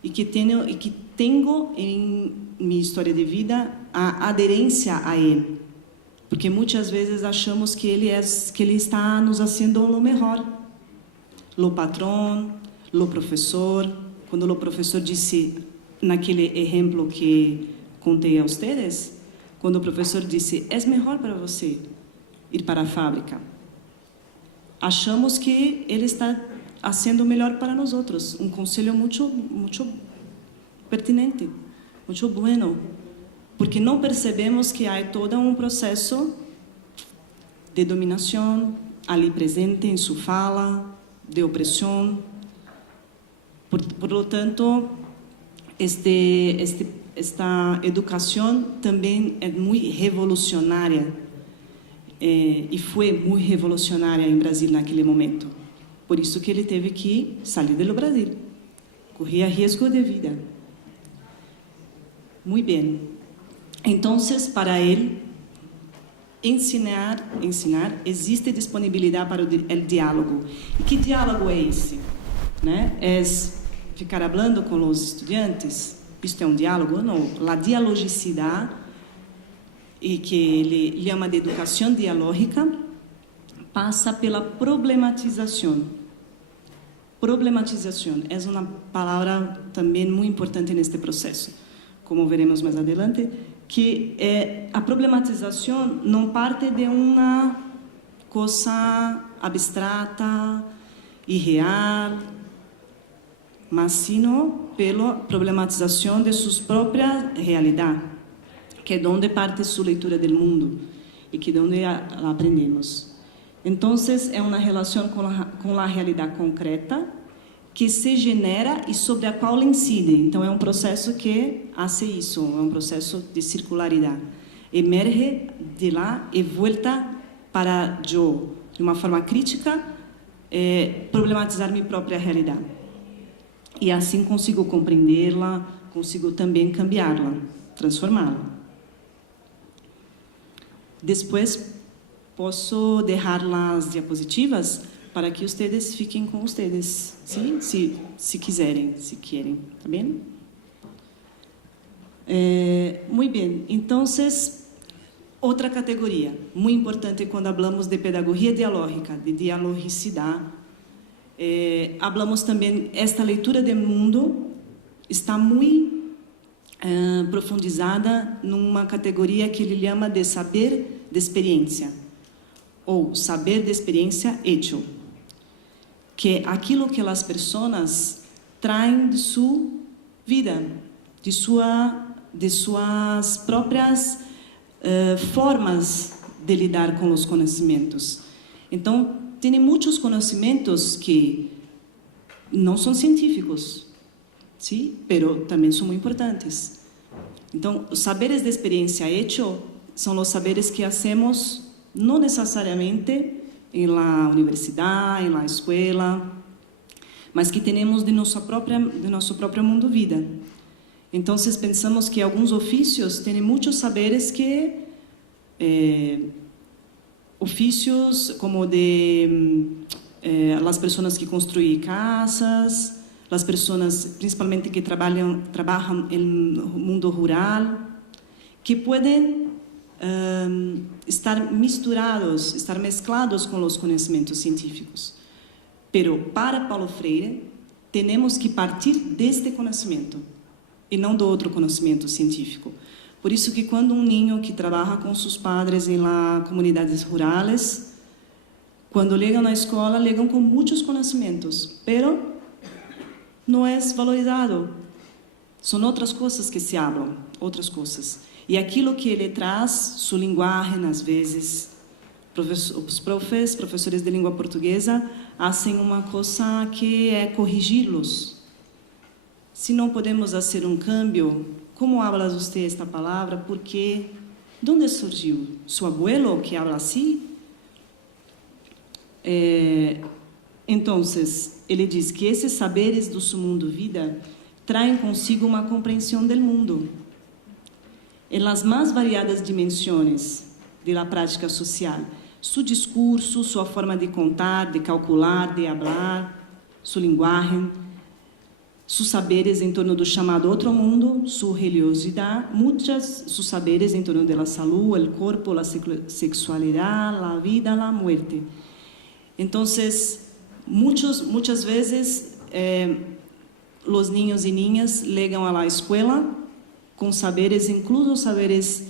e que tenho em minha história de vida a aderência a ele, porque muitas vezes achamos que ele está nos fazendo o melhor, o patrão, o professor. Quando o professor disse naquele exemplo que contei a vocês, quando o professor disse é melhor para você ir para a fábrica, achamos que ele está fazendo o melhor para nós outros, um conselho muito pertinente, muito bueno, porque não percebemos que há todo um processo de dominação ali presente em sua fala, de opressão. Por lo tanto, esta educação também é muito revolucionária e foi muito revolucionária em Brasil naquele momento. Por isso que ele teve que sair do Brasil, corria risco de vida. Muito bem. Então, para ele ensinar, existe disponibilidade para o diálogo. E que diálogo é esse? Né? É ficar falando com os estudantes? Isto é um diálogo? Não. A dialogicidade, e que ele chama de educação dialógica, passa pela problematização. Problematização é uma palavra também muito importante neste processo, como veremos mais adelante, que a problematização não parte de uma coisa abstrata, irreal, mas sino pela problematização de sua própria realidade, que é onde parte sua leitura do mundo e que é onde a aprendemos. Então, é uma relação com a realidade concreta que se genera e sobre a qual incide. Então, é um processo que faz isso, é um processo de circularidade. Emerge de lá e volta para eu, de uma forma crítica, problematizar minha própria realidade. E assim consigo compreendê-la, consigo também cambiá-la, transformá-la. Depois, posso deixar as diapositivas para que vocês fiquem com vocês, sim? Se quiserem, tá bem? Muito bem. Então, outra categoria muito importante quando falamos de pedagogia dialógica, de dialogicidade, falamos também esta leitura do mundo está muito profundizada numa categoria que ele chama de saber de experiência, ou saber de experiência hecho, que é aquilo que as pessoas traem de sua vida, de suas próprias formas de lidar com os conhecimentos. Então, tem muitos conhecimentos que não são científicos, sim, mas também são muito importantes. Então, os saberes de experiência hecho são os saberes que hacemos não necessariamente na universidade, na escola, mas que temos de nosso próprio mundo vida. Então, pensamos que alguns ofícios têm muitos saberes que ofícios como de as pessoas que construem casas, as pessoas principalmente que trabalham no mundo rural, que podem estar misturados, estar mesclados com os conhecimentos científicos. Pero para Paulo Freire, temos que partir deste conhecimento e não do outro conhecimento científico. Por isso que quando um ninho que trabalha com seus padres em comunidades rurais, quando chegam na escola, chegam com muitos conhecimentos, pero não é valorizado. São outras coisas que se falam, outras coisas. E aquilo que ele traz, sua linguagem, às vezes, os professores de língua portuguesa, fazem uma coisa que é corrigi-los. Se não podemos fazer um câmbio, como habla você esta palavra? Por quê? De onde surgiu? Seu abuelo que habla assim? Então, ele diz que esses saberes do seu mundo vida traem consigo uma compreensão do mundo em las mais variadas dimensões da prática social. Seu discurso, sua forma de contar, de calcular, de falar, sua linguagem, seus saberes em torno do chamado outro mundo, sua religiosidade, seus saberes em torno da saúde, o corpo, a sexualidade, a vida, a morte. Então, muitas vezes, os niños e niñas chegam à escola com saberes, incluso saberes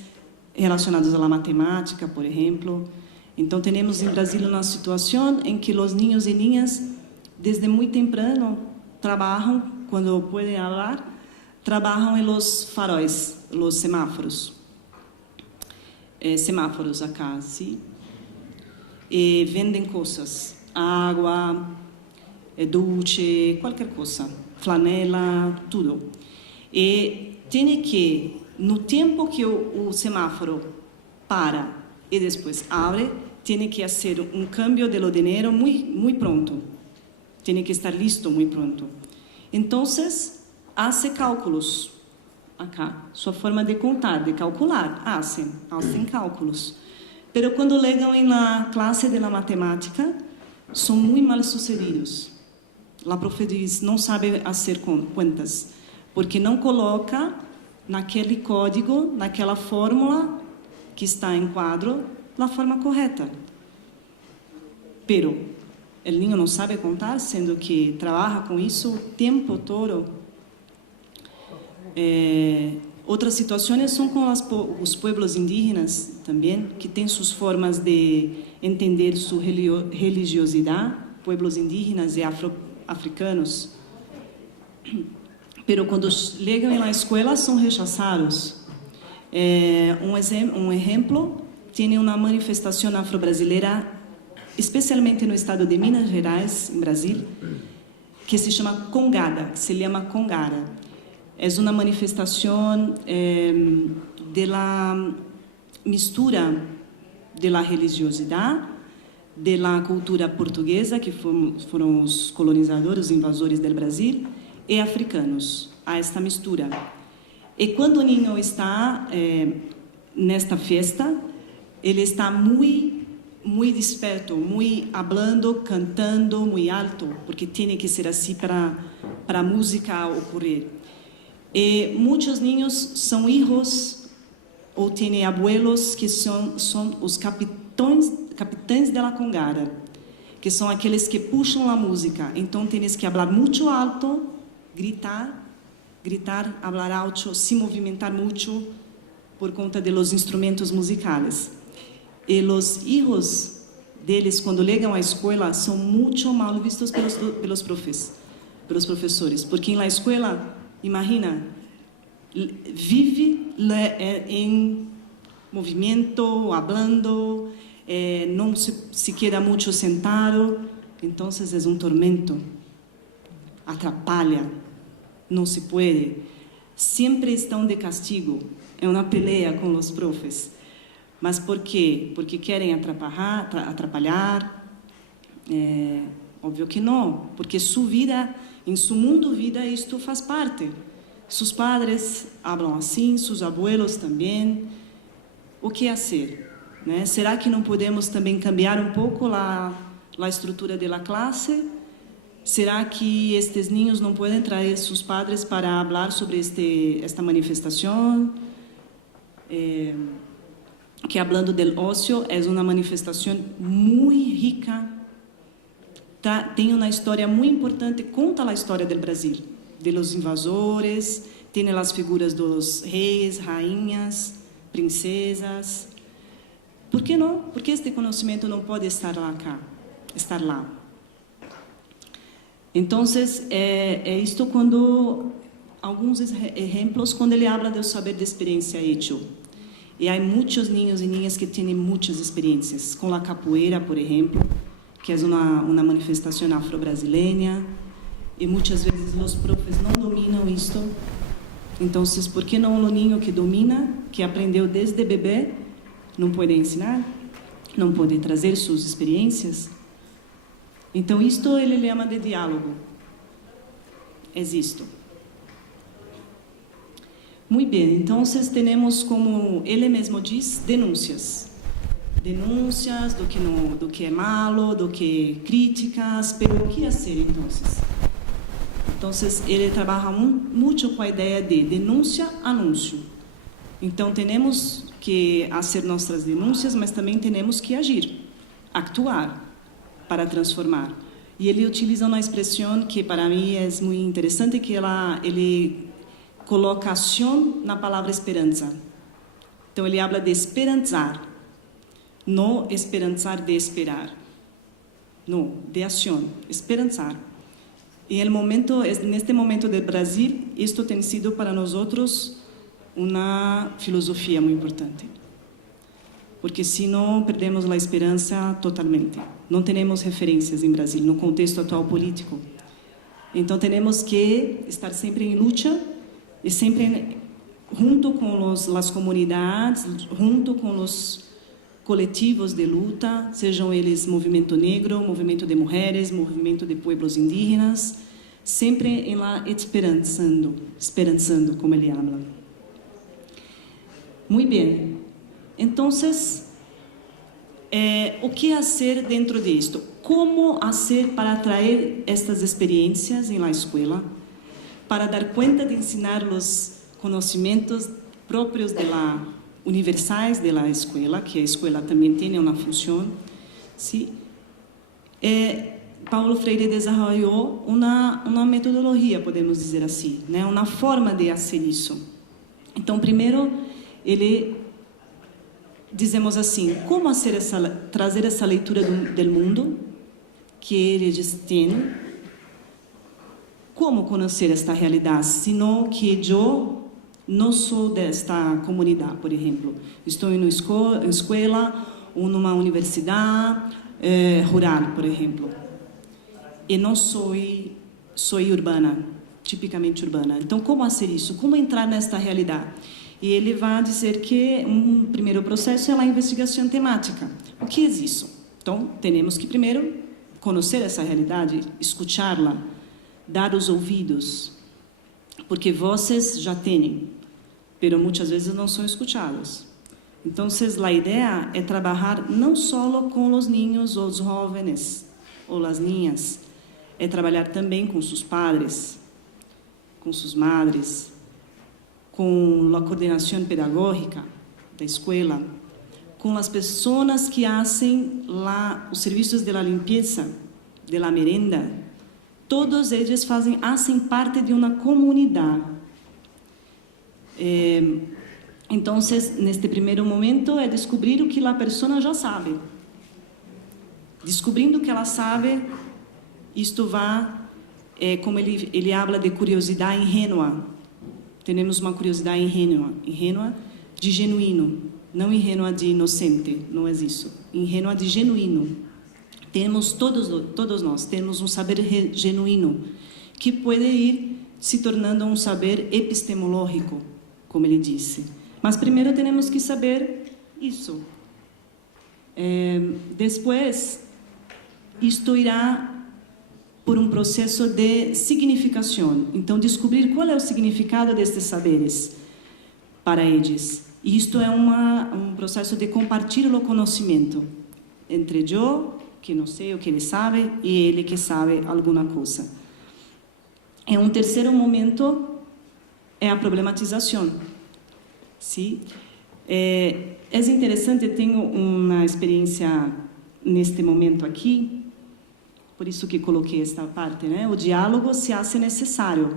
relacionados à matemática, por exemplo. Então, temos em Brasil uma situação em que os niños e niñas, desde muito temprano, trabalham, quando podem falar, trabalham em los faróis, los semáforos. Semáforos acá, sim? E vendem coisas, água, dulce, qualquer coisa, flanela, tudo. E tem que, no tempo que o semáforo para e depois abre, tem que fazer um câmbio de dinheiro muito pronto. Tem que estar listo muito pronto. Então, hace cálculos. Acá, sua forma de contar, de calcular, hacen cálculos. Pero quando chegam na classe de matemática, são muito mal sucedidos. A profe diz, não sabe fazer contas, porque não coloca naquele código, naquela fórmula que está em quadro, a forma correta. Pero o niño não sabe contar, sendo que trabalha com isso o tempo todo. Outras situações são com os pueblos indígenas também, que têm suas formas de entender sua religiosidade, pueblos indígenas e africanos. Pero quando chegam na escola são rechazados. Um exemplo, tem uma manifestação afro-brasileira, especialmente no estado de Minas Gerais, em Brasil, que se chama Congada, É uma manifestação da mistura da religiosidade, da cultura portuguesa, que foram os colonizadores, os invasores do Brasil, e africanos. Há esta mistura. E quando o niño está nesta festa, ele está muito desperto, muito hablando, cantando, muito alto, porque tem que ser assim para a música ocorrer. E muitos niños são filhos ou têm abuelos que são os capitães da congada, que são aqueles que puxam a música. Então, tens que falar muito alto, gritar, falar alto, se movimentar muito por conta de los instrumentos musicais. E os filhos deles, quando chegam à escola, são muito mal vistos pelos professores, porque na escola, imagina, vive movimento, hablando, não se queda muito sentado, então é um tormento, atrapalha, não se pode, sempre estão de castigo, é uma pelea com os profes. Mas por quê? Porque querem atrapalhar? Óbvio que não, porque sua vida, em seu mundo vida, isto faz parte. Seus padres falam assim, seus abuelos também. O que fazer? Né? Será que não podemos também cambiar um pouco a estrutura da classe? Será que estes niños não podem trazer seus padres para falar sobre esta manifestação? Que hablando del ocio é uma manifestação muito rica, tem uma história muito importante, conta a história do Brasil, de los invasores, tem as figuras dos reis, rainhas, princesas. Por que não? Por que este conhecimento não pode estar lá? Então, isto quando alguns exemplos quando ele habla do saber de experiência hecho. E há muitos niños e niñas que têm muitas experiências com a capoeira, por exemplo, que é uma manifestação afro-brasileira, e muitas vezes os profes não dominam isto. Então, por que não o niño que domina, que aprendeu desde bebê, não pode ensinar? Não pode trazer suas experiências? Então, isto ele chama de diálogo. É isto. Muito bem, então temos, como ele mesmo diz, denúncias do que é malo, do que críticas, mas o que fazer então? Então ele trabalha muito com a ideia de denúncia, anúncio. Então temos que fazer nossas denúncias, mas também temos que agir, actuar para transformar. E ele utiliza uma expressão que para mim é muito interessante, que ele coloca ação na palavra esperança. Então, ele habla de esperançar, não esperançar de esperar. Não, de ação, esperançar. E neste momento do Brasil, isto tem sido para nós uma filosofia muito importante. Porque senão perdemos a esperança totalmente. Não temos referências em Brasil, no contexto atual político. Então, temos que estar sempre em luta, e sempre junto com as comunidades, junto com os coletivos de luta, sejam eles movimento negro, movimento de mulheres, movimento de pueblos indígenas, sempre em lá esperançando, como ele habla. Muito bem. Então, o que fazer dentro disto? Como fazer para atrair estas experiências em la escola? Para dar conta de ensinar os conhecimentos próprios universais da escola, que a escola também tem uma função. Sim. Paulo Freire desenvolveu uma metodologia, podemos dizer assim, né? Uma forma de fazer isso. Então, primeiro, dizemos assim, como trazer essa leitura do mundo que eles têm. Como conhecer esta realidade, senão que eu não sou desta comunidade, por exemplo. Estou em uma escola ou numa universidade rural, por exemplo. E não sou urbana, tipicamente urbana. Então, como fazer isso? Como entrar nesta realidade? E ele vai dizer que um primeiro processo é a investigação temática. O que é isso? Então, temos que primeiro conhecer essa realidade, escutá-la, dar os ouvidos, porque vozes já têm, mas muitas vezes não são escutadas. Então, a ideia é trabalhar não só com os niños ou os jovens ou as niñas, é trabalhar também com seus padres, com suas madres, com a coordenação pedagógica da escola, com as pessoas que fazem os serviços de limpeza, de merenda. Todos eles fazem parte de uma comunidade. Então, neste primeiro momento, é descobrir o que a pessoa já sabe. Descobrindo o que ela sabe, isto vai, como ele habla de curiosidade ingênua. Temos uma curiosidade ingênua de genuíno, não ingênua de inocente, não é isso. Ingênua de genuíno. Temos todos nós temos um saber genuíno que pode ir se tornando um saber epistemológico, como ele disse. Mas primeiro temos que saber isso. Depois, isto irá por um processo de significação. Então, descobrir qual é o significado destes saberes para eles. E isto é um processo de compartilhar o conhecimento entre eu, que não sei o que ele sabe, e ele que sabe alguma coisa. Um terceiro momento é a problematização. Sim? É interessante, eu tenho uma experiência neste momento aqui, por isso que coloquei esta parte, né? O diálogo se hace necessário,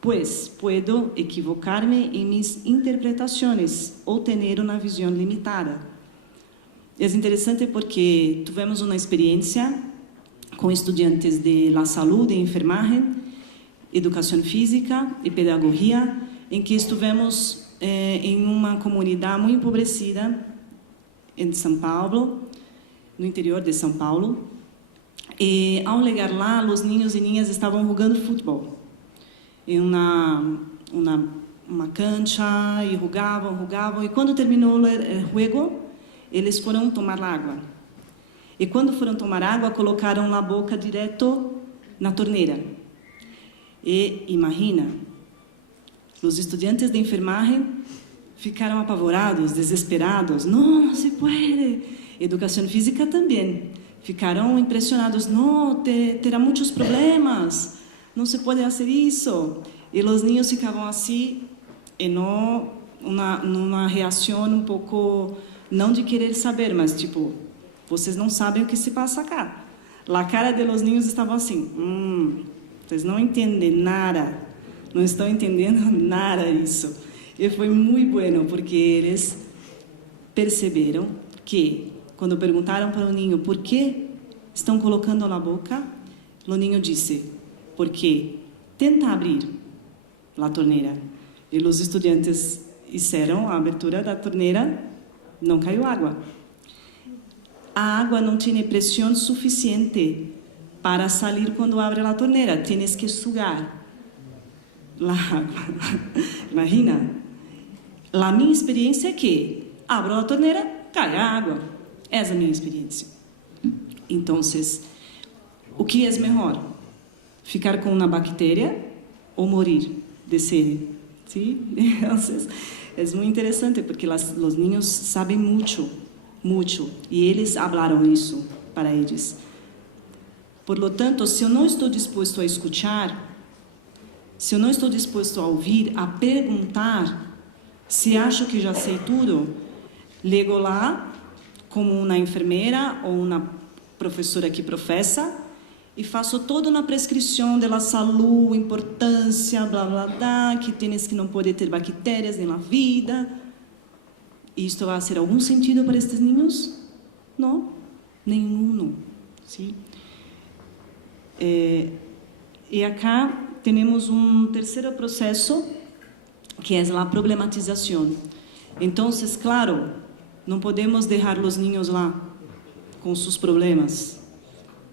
pois puedo equivocar-me em minhas interpretações ou ter uma visão limitada. É interessante porque tivemos uma experiência com estudantes de la salud, de enfermagem, educação física e pedagogia, em que estivemos em uma comunidade muito empobrecida em São Paulo, no interior de São Paulo. E ao chegar lá, os niños e niñas estavam jogando futebol em uma cancha e jogavam. E quando terminou o jogo, eles foram tomar água. E quando foram tomar água, colocaram a boca direto na torneira. E imagina, os estudantes de enfermagem ficaram apavorados, desesperados. Não se pode. Educação física também. Ficaram impressionados. Não, terá muitos problemas. Não se pode fazer isso. E os niños ficavam assim, e não numa reação um pouco, não de querer saber, mas tipo, vocês não sabem o que se passa cá. A cara de los niños estava assim, vocês não entendem nada, não estão entendendo nada disso. E foi muito bueno, porque eles perceberam que, quando perguntaram para o ninho por que estão colocando na boca, o ninho disse, porque tenta abrir a torneira. E os estudantes fizeram a abertura da torneira, não caiu água. A água não tem pressão suficiente para sair quando abre a torneira. Tienes que sugar a água. Imagina. A minha experiência é que abro a torneira, cai a água. Essa é a minha experiência. Então, o que é melhor? Ficar com uma bactéria ou morrer de sede? ¿Sí? Entonces, es muy interesante porque los niños saben mucho, y eles falaram isso para eles. Por lo tanto, se eu não estou disposto a escutar, se eu não estou disposto a ouvir, a perguntar, se acho que já sei tudo, ligo lá como uma enfermeira ou uma professora que professa, e faço toda uma prescrição da saúde, importância, blá blá blá, que tienes que não pode ter bactérias na vida. E isto vai ter algum sentido para estes niños? Não, nenhum. ¿Sí? E acá temos um terceiro processo, que é a problematização. Então, claro, não podemos deixar os niños lá com seus problemas.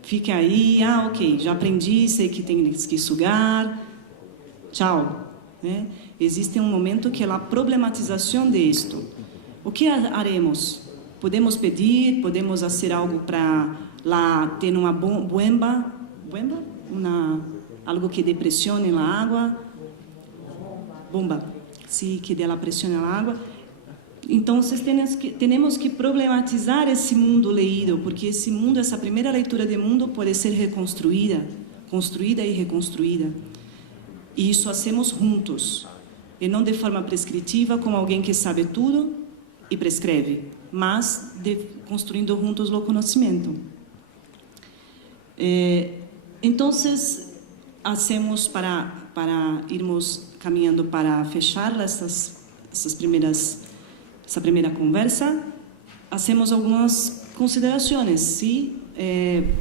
Fique aí, ok, já aprendi, sei que tem que sugar, tchau. Né? Existe um momento que é a problematização disto. O que haremos? Podemos pedir, podemos fazer algo para lá ter uma bomba, algo que dê pressão na água, bomba, sim, que dê a pressão na água. Então, temos que problematizar esse mundo leído, porque esse mundo, essa primeira leitura de mundo pode ser reconstruída, construída e reconstruída. E isso hacemos juntos, e não de forma prescritiva, como alguém que sabe tudo e prescreve, mas construindo juntos o conhecimento. Então, hacemos para irmos caminhando para fechar essa primeira conversa, hacemos algumas considerações, sim,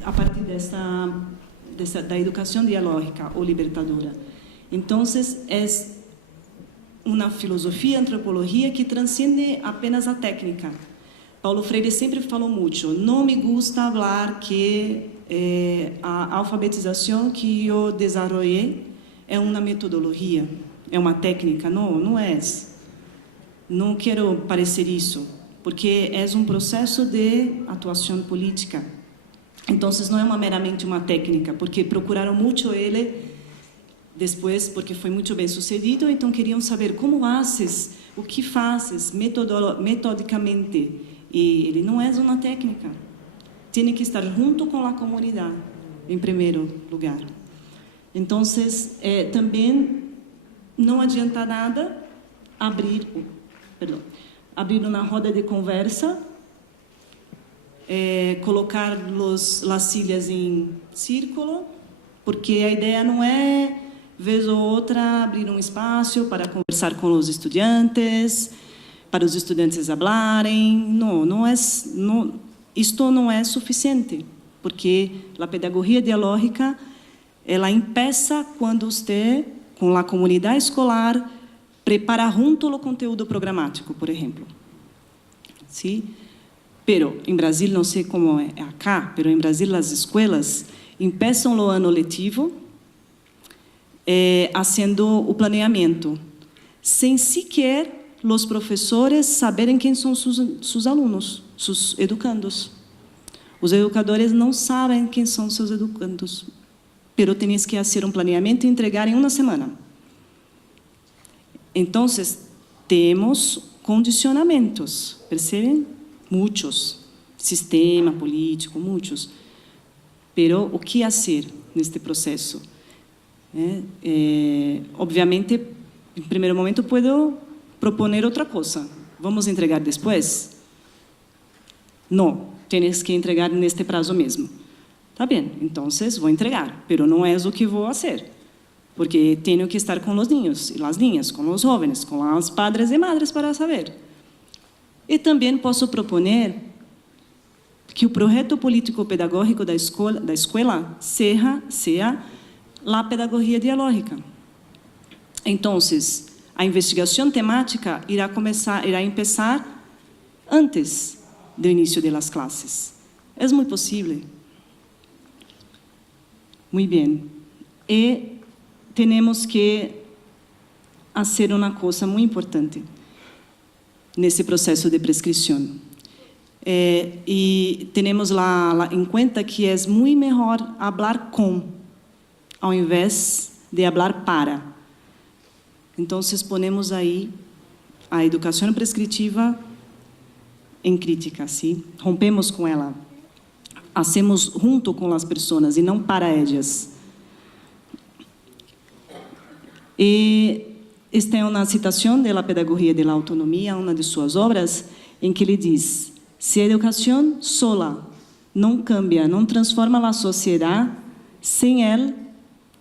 a partir da educação dialógica ou libertadora. Então, uma filosofia, antropologia que transcende apenas a técnica. Paulo Freire sempre falou muito, não me gusta falar que a alfabetização que eu desenvolvi é uma metodologia, é uma técnica. Não, não é. Não quero parecer isso, porque é um processo de atuação política. Então, não é meramente uma técnica, porque procuraram muito ele depois, porque foi muito bem sucedido, então queriam saber como fazes, o que fazes metodicamente. E ele não é uma técnica. Tem que estar junto com a comunidade, em primeiro lugar. Então, também não adianta nada abrir uma roda de conversa, colocar as silhas em círculo, porque a ideia não é, vez ou outra, abrir um espaço para conversar com os estudantes, para os estudantes falarem. Não é, isto não é suficiente, porque a pedagogia dialógica, ela empieza quando você, com a comunidade escolar, prepara junto o conteúdo programático, por exemplo. Sim? Pero em Brasil, não sei como é acá, pero em Brasil as escolas começam o ano letivo fazendo o planeamento, sem sequer os professores saberem quem são seus alunos, seus educandos. Os educadores não sabem quem são seus educandos, pero tens que fazer um planeamento e entregar em uma semana. Então, temos condicionamentos, percebem? Muitos, sistema político, muitos. Pero o que fazer neste processo? Obviamente, em primeiro momento, posso proponer outra coisa. Vamos entregar depois? Não, tens que entregar neste prazo mesmo. Tá bem, então vou entregar, pero não é o que vou fazer, porque tenho que estar com os niños e as niñas, com os jovens, com os padres e madres para saber. E também posso proponer que o projeto político-pedagógico da escola seja a pedagogia dialógica. Então, a investigação temática irá começar antes do início das classes. É muito possível. Muito bem. E temos que fazer uma coisa muito importante nesse processo de prescrição. E temos lá em conta que é muito melhor falar com, ao invés de falar para. Então, ponemos aí a educação prescritiva em crítica, sim? Rompemos com ela. Hacemos junto com as pessoas e não para elas. E esta é uma citação da Pedagogia da Autonomia, uma de suas obras, em que ele diz: se a educação sola não cambia, não transforma a sociedade, sem ela,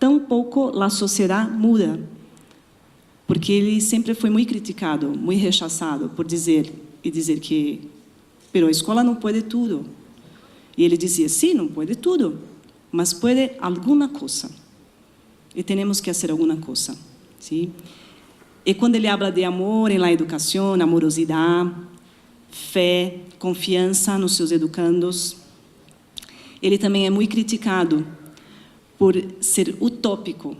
tampouco a sociedade muda. Porque ele sempre foi muito criticado, muito rechaçado por dizer que pero a escola não pode tudo. E ele dizia, sim, não pode tudo, mas pode alguma coisa. E temos que fazer alguma coisa. Sim? E quando ele habla de amor em la educação, amorosidade, fé, confiança nos seus educandos, ele também é muito criticado por ser utópico.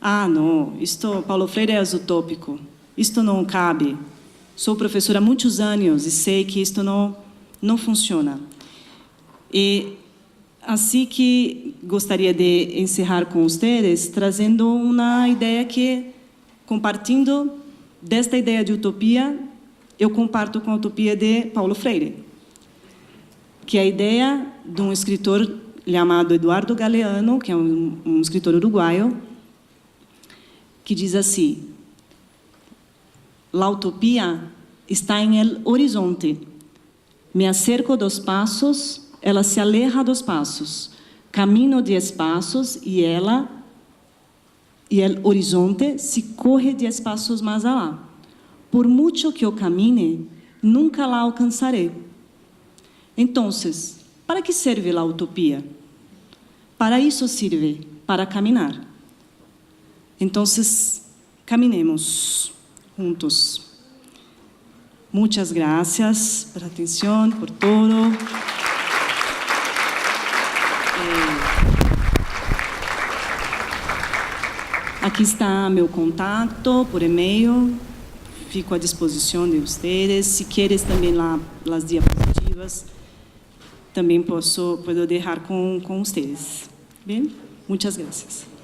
Ah, não, Paulo Freire é utópico, isto não cabe. Sou professora há muitos anos e sei que isto não funciona. E assim que gostaria de encerrar com vocês, trazendo uma ideia que, compartilhando desta ideia de utopia, eu comparto com a utopia de Paulo Freire, que é a ideia de um escritor chamado Eduardo Galeano, que é um escritor uruguaio, que diz assim: la utopia está en el horizonte. Me acerco dos passos, ela se aleja dos passos. Camino 10 passos e el horizonte se corre 10 passos mais alá. Por muito que eu camine, nunca lá alcançarei. Então, para que serve a utopia? Para isso serve, para caminhar. Então, caminemos juntos. Muchas gracias por la atención, por todo. Aqui está meu contato por e-mail. Fico à disposição de vocês. Se queres também lá as diapositivas, também posso deixar com vocês. Bem? Muitas graças.